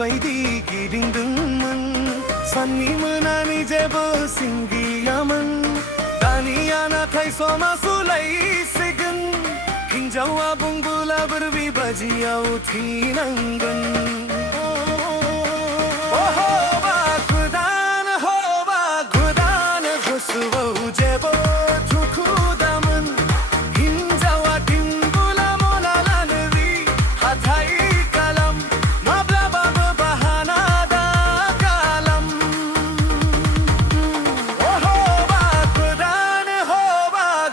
बायदि गिदिंदोंमोन साननि मोनानि जेबो सिं गैयामोन दानिया नाथाय समा सोलायसिगोन हिनजावा बुंबोला बोरबि बाजियाव थैनांगोन गोसोआव जेबो दुखु दामोन हिनजावा दिनबोला मना लानो हाथाय खालाम माब्लाबाबो बाहाना दा खालाम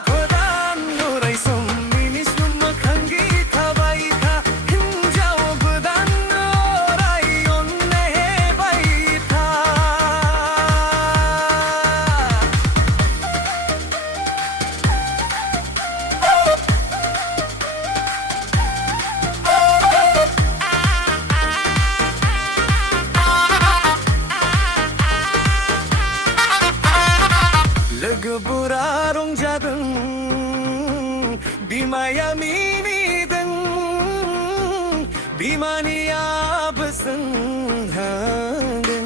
गोदान अराय सम मिनिस्लु मोखांनि थाबाय था हिनजाव गोदान अराय अननेबाय था लोगोफोरा रंजादों बिमाया मिनिदों बिमानिया बोसोन होदों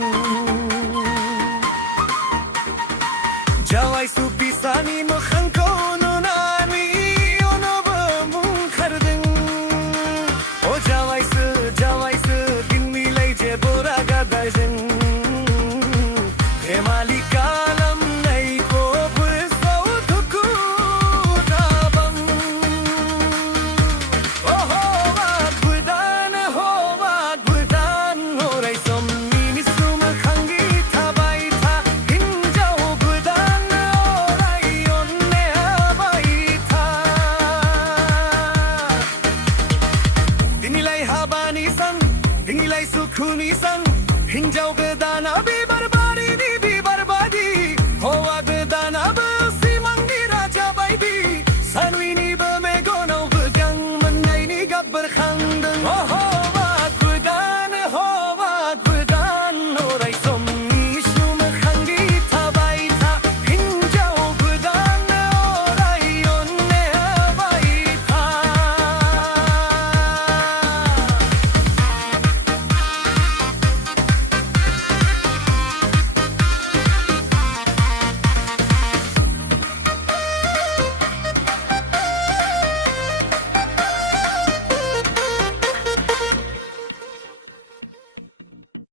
जावाय सुबिसानि मोखांखौ नुनानै अनबो ओंखारदों जावायसो दिन मिलाय जेबो रागा दाजों फेमालि Dinilay habani san, dinilay sukuni san, hinjaw gedana